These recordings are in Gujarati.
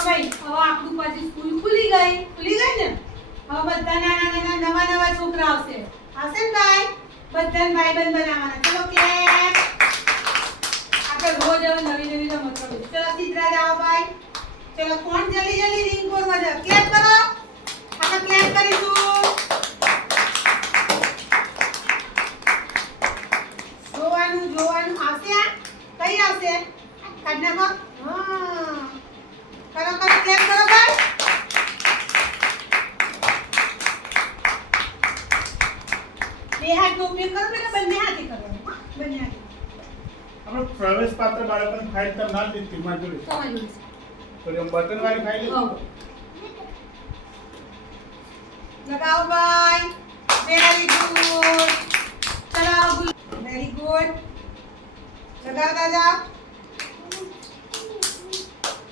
ભાઈ હવે આપણું પાછી સ્કૂલ ખુલી ગઈ ને હવે બધા નાના નવા છોકરા આવશે ને ભાઈ બધાને ભાઈબંધ બનાવવાના ચલો ક્લેપ આપણે રોજ હવે નવી રમત રમીશું ચલો સિદ્ધરાજ આવો ભાઈ ચલો કોણ જલ્દી રિંગ બોલમાં જાવ ક્લેપ કરો આપણે ક્લેપ કરીશું જોવાનું આવશે કઈ આવશે કાઢનામાં કરો ક્લેપ કરો ભાઈ બે હાથનો ઉપયોગ કરો બેટા બંને હાથે કરવાનો બંને હાથે આપણે પ્રવેશ પાત્ર બાળકોને ફાઇલ તો ના દીધી માજુરી તો એમ બટન વાળી ફાઇલ લગાવો ભાઈ વેરી ગુડ ચલો વેરી ગુડ લગાવતા જાઓ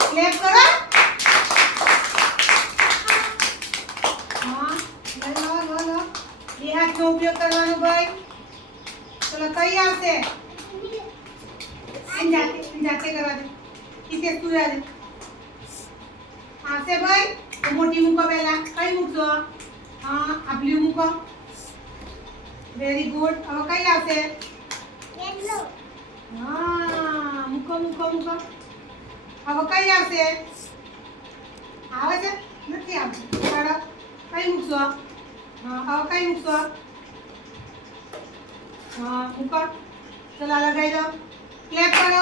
ક્લેપ કરો હા લો બે હાથનો ઉપયોગ કરવાનો ભાઈ ચલો કઈ આવશે જાતે કરવા દે કિસે તું આજે આવશે ભાઈ તો મોટી મૂકો પહેલા કઈ મૂકશો હા આ બ્લુ મૂકો વેરી ગુડ હવે કઈ આવશે યેલો હા મૂકો હવે કઈ આવશે આવે છે નથી આવતું ચાલો કઈ મૂકશો હા હવે કઈ મૂકશો હા મૂકો ચલો લગાઈ દો ક્લેપ કરો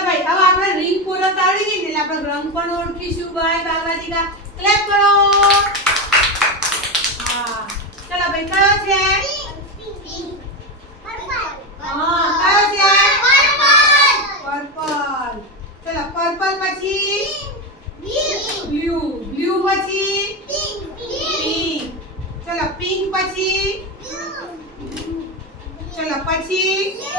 ભાઈ હવે આપણે રિંગ પૂરો આવડી ગઈ ને એટલે આપણે રંગ પણ ઓળખીશું ભાઈ બાબાજીકા ક્લેપ કરો હા ચલો ભાઈ કયો છે હા કયો છે પર્પલ ચલો પર્પલ પછી બ્લુ પછી પિંક ચલો પિંક પછી ચલો પછી